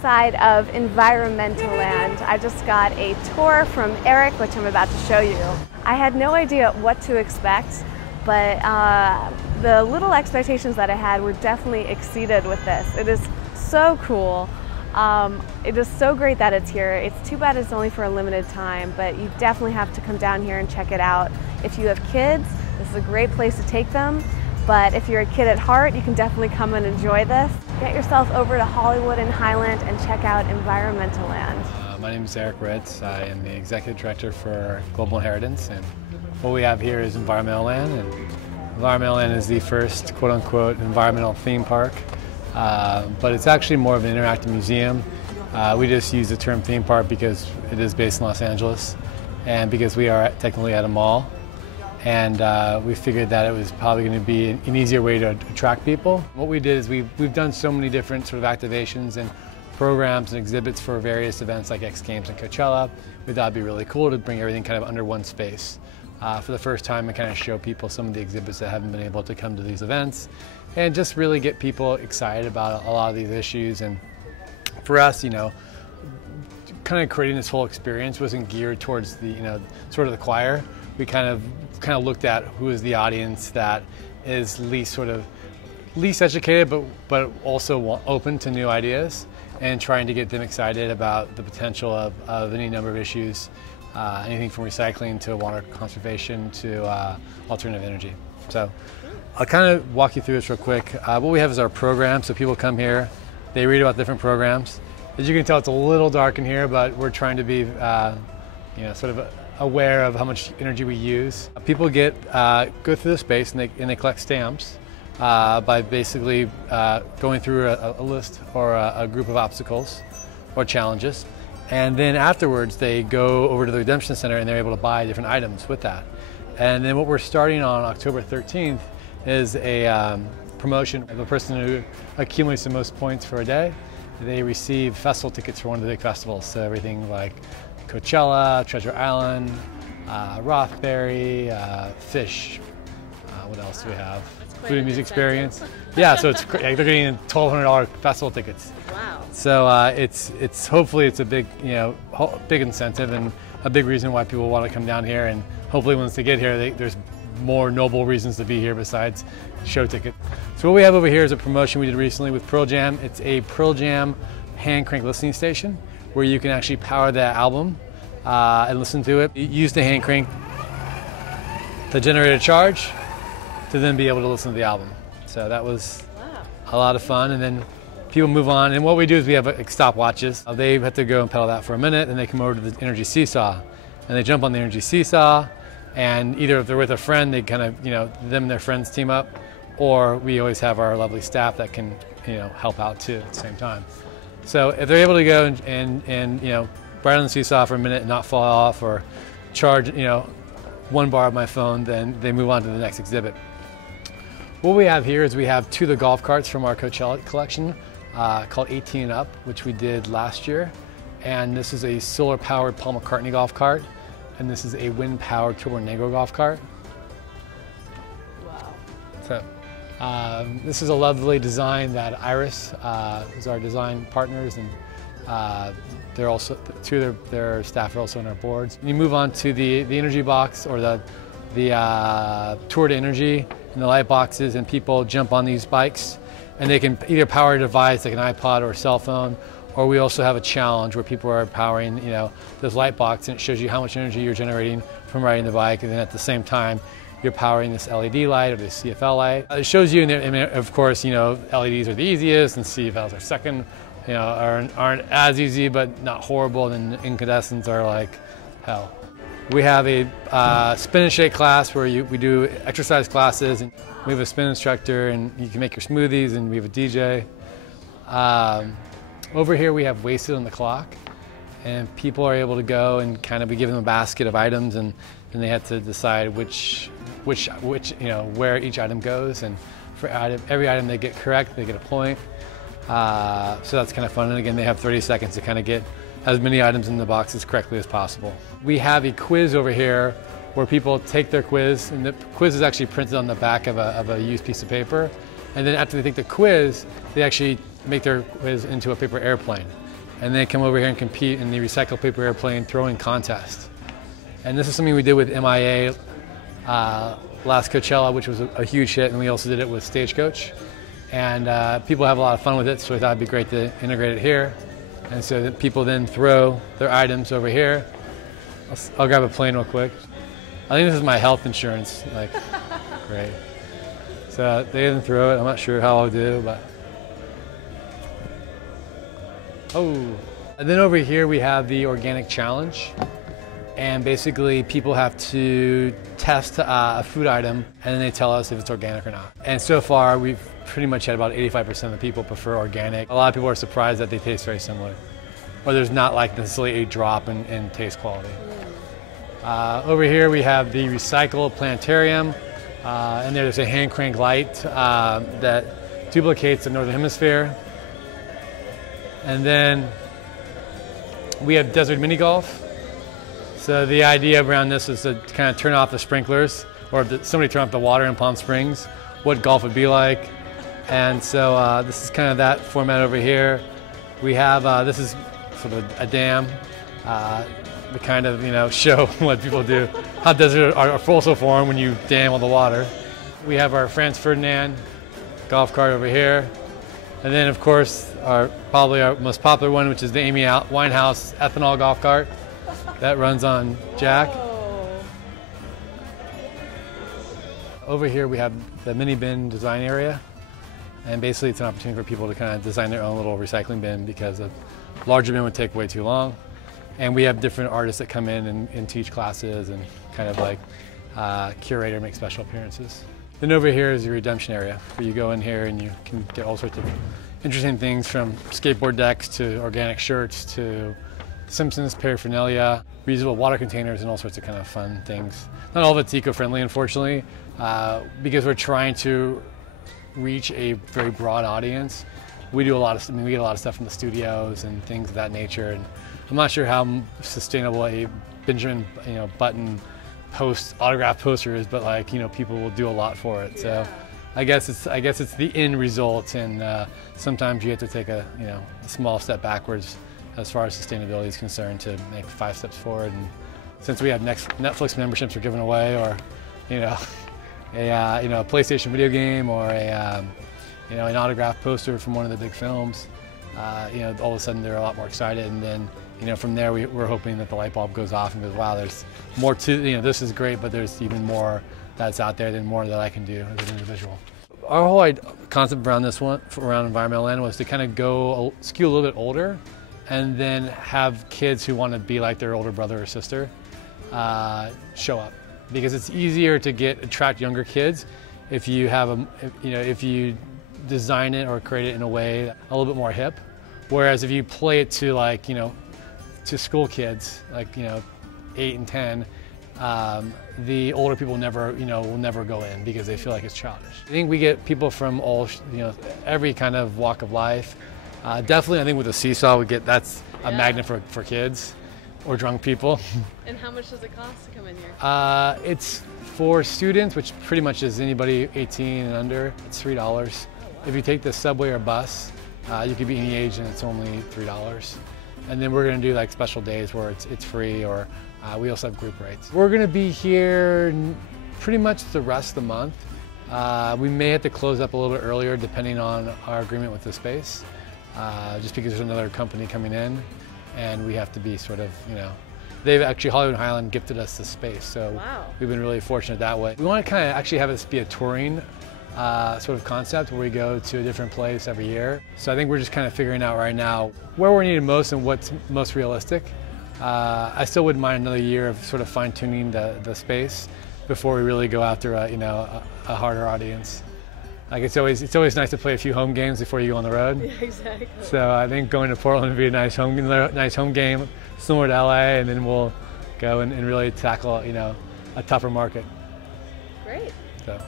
outside of Environmentaland. I just got a tour from Eric, which I'm about to show you. I had no idea what to expect, but the little expectations that I had were definitely exceeded with this. It is so cool. It is so great that it's here. It's too bad it's only for a limited time, but you definitely have to come down here and check it out. If you have kids, this is a great place to take them. But if you're a kid at heart, you can definitely come and enjoy this. Get yourself over to Hollywood and Highland and check out Environmentaland. My name is Eric Ritz. I am the Executive Director for Global Inheritance, and what we have here is Environmentaland. And Environmentaland is the first quote-unquote environmental theme park, but it's actually more of an interactive museum. We just use the term theme park because it is based in Los Angeles and because we are technically at a mall. And we figured that it was probably going to be an easier way to attract people. What we did is we've done so many different sort of activations and programs and exhibits for various events like X Games and Coachella. We thought it'd be really cool to bring everything kind of under one space for the first time and kind of show people some of the exhibits that haven't been able to come to these events and just really get people excited about a lot of these issues. And for us, you know, kind of creating this whole experience wasn't geared towards the, you know, sort of the choir. We kind of looked at who is the audience that is least educated, but also open to new ideas, and trying to get them excited about the potential of any number of issues, anything from recycling to water conservation to alternative energy. So I'll kind of walk you through this real quick. What we have is our program, so people come here, they read about different programs. As you can tell, it's a little dark in here, but we're trying to be you know, sort of aware of how much energy we use. People go through the space and they collect stamps by basically going through a list or a group of obstacles or challenges. And then afterwards they go over to the Redemption Center and they're able to buy different items with that. And then what we're starting on October 13th is a promotion of the person who accumulates the most points for a day. They receive festival tickets for one of the big festivals. So everything like Coachella, Treasure Island, Rothbury, Fish. What else do we have? Food and Music Experience. Yeah, so it's they're getting $1,200 festival tickets. Wow. So it's hopefully it's a big, you know, big incentive and a big reason why people want to come down here. And hopefully once they get here, there's more noble reasons to be here besides show ticket. So what we have over here is a promotion we did recently with Pearl Jam. It's a Pearl Jam hand crank listening station, where you can actually power the album and listen to it. You use the hand crank to generate a charge to then be able to listen to the album. So that was a lot of fun, and then people move on. And what we do is we have stopwatches. They have to go and pedal that for a minute, and they come over to the energy seesaw. And they jump on the energy seesaw, and either if they're with a friend, they kind of, you know, them and their friends team up, or we always have our lovely staff that can, you know, help out too at the same time. So if they're able to go and you know, ride on the seesaw for a minute and not fall off or charge, you know, one bar of my phone, then they move on to the next exhibit. What we have here is we have two of the golf carts from our Coachella collection called 18 and Up, which we did last year. And this is a solar-powered Paul McCartney golf cart, and this is a wind-powered Turbo Negro golf cart. Wow. So, this is a lovely design that Iris is our design partners, and they're also two of their staff are also on our boards. You move on to the energy box or the Tour to Energy and the light boxes, and people jump on these bikes, and they can either power a device like an iPod or a cell phone, or we also have a challenge where people are powering, you know, this light box, and it shows you how much energy you're generating from riding the bike, and then at the same time you're powering this LED light or this CFL light. It shows you, and of course, you know, LEDs are the easiest and CFLs are second, you know, aren't as easy but not horrible, and incandescents are like hell. We have a spin and shake class where we do exercise classes, and we have a spin instructor, and you can make your smoothies, and we have a DJ. Over here we have Wasted on the Clock, and people are able to go and kind of be given a basket of items, and they have to decide which you know, where each item goes, and for every item they get correct, they get a point. So that's kind of fun, and again they have 30 seconds to kind of get as many items in the boxes correctly as possible. We have a quiz over here where people take their quiz, and the quiz is actually printed on the back of a used piece of paper, and then after they take the quiz, they actually make their quiz into a paper airplane. and they come over here and compete in the recycled paper airplane throwing contest. And this is something we did with MIA last Coachella, which was a huge hit, and we also did it with Stagecoach. And people have a lot of fun with it, so we thought it'd be great to integrate it here. And so that people then throw their items over here. I'll grab a plane real quick. I think this is my health insurance, like, great. So they didn't throw it. I'm not sure how I'll do, but. Oh. And then over here we have the organic challenge. And basically people have to test a food item and then they tell us if it's organic or not. And so far we've pretty much had about 85% of the people prefer organic. A lot of people are surprised that they taste very similar. Or there's not like necessarily a drop in taste quality. Over here we have the recycle planetarium. And there's a hand crank light that duplicates the northern hemisphere. And then we have desert mini golf. So the idea around this is to kind of turn off the sprinklers, or if somebody turn off the water in Palm Springs, what golf would be like. And so this is kind of that format over here. We have, this is sort of a dam, to kind of, show what people do, how deserts are also formed when you dam all the water. We have our Franz Ferdinand golf cart over here. And then of course, probably our most popular one, which is the Amy Winehouse ethanol golf cart. That runs on jack. Whoa. Over here we have the mini bin design area. And basically it's an opportunity for people to kind of design their own little recycling bin because a larger bin would take way too long. And we have different artists that come in and teach classes and kind of like curate or make special appearances. Then over here is your redemption area, where you go in here and you can get all sorts of interesting things, from skateboard decks to organic shirts to Simpsons paraphernalia, reusable water containers, and all sorts of kind of fun things. Not all of it's eco-friendly, unfortunately, because we're trying to reach a very broad audience. We do a lot of, we get a lot of stuff from the studios and things of that nature. And I'm not sure how sustainable a Benjamin, Button autograph poster is, but like, people will do a lot for it. So I guess it's the end result, and sometimes you have to take a small step backwards as far as sustainability is concerned to make 5 steps forward. And since we have Netflix memberships are given away, or a PlayStation video game, or an autograph poster from one of the big films, all of a sudden they're a lot more excited. And then from there we're hoping that the light bulb goes off and goes, wow, there's more to, this is great, but there's even more that's out there than more that I can do as an individual. Our whole concept around this one, around Environmentaland, was to kind of skew a little bit older, and then have kids who want to be like their older brother or sister show up, because it's easier to attract younger kids if you have if you design it or create it in a way a little bit more hip. Whereas if you play it to to school kids, 8 and 10, the older people will never go in because they feel like it's childish. I think we get people from all, every kind of walk of life. Definitely, I think with the seesaw, that's a magnet for kids or drunk people. And how much does it cost to come in here? It's for students, which pretty much is anybody 18 and under. It's $3. Oh, wow. If you take the subway or bus, you could be any age and it's only $3. And then we're going to do like special days where it's free, or we also have group rates. We're going to be here pretty much the rest of the month. We may have to close up a little bit earlier depending on our agreement with the space, just because there's another company coming in and we have to be sort of, they've actually, Hollywood Highland gifted us the space, so wow. We've been really fortunate that way. We want to kind of actually have this be a touring sort of concept where we go to a different place every year. So I think we're just kind of figuring out right now where we're needed most and what's most realistic. I still wouldn't mind another year of sort of fine-tuning the space before we really go after a harder audience. Like it's always nice to play a few home games before you go on the road. Yeah, exactly. So I think going to Portland would be a nice home game, similar to LA, and then we'll go and really tackle a tougher market. Great. So.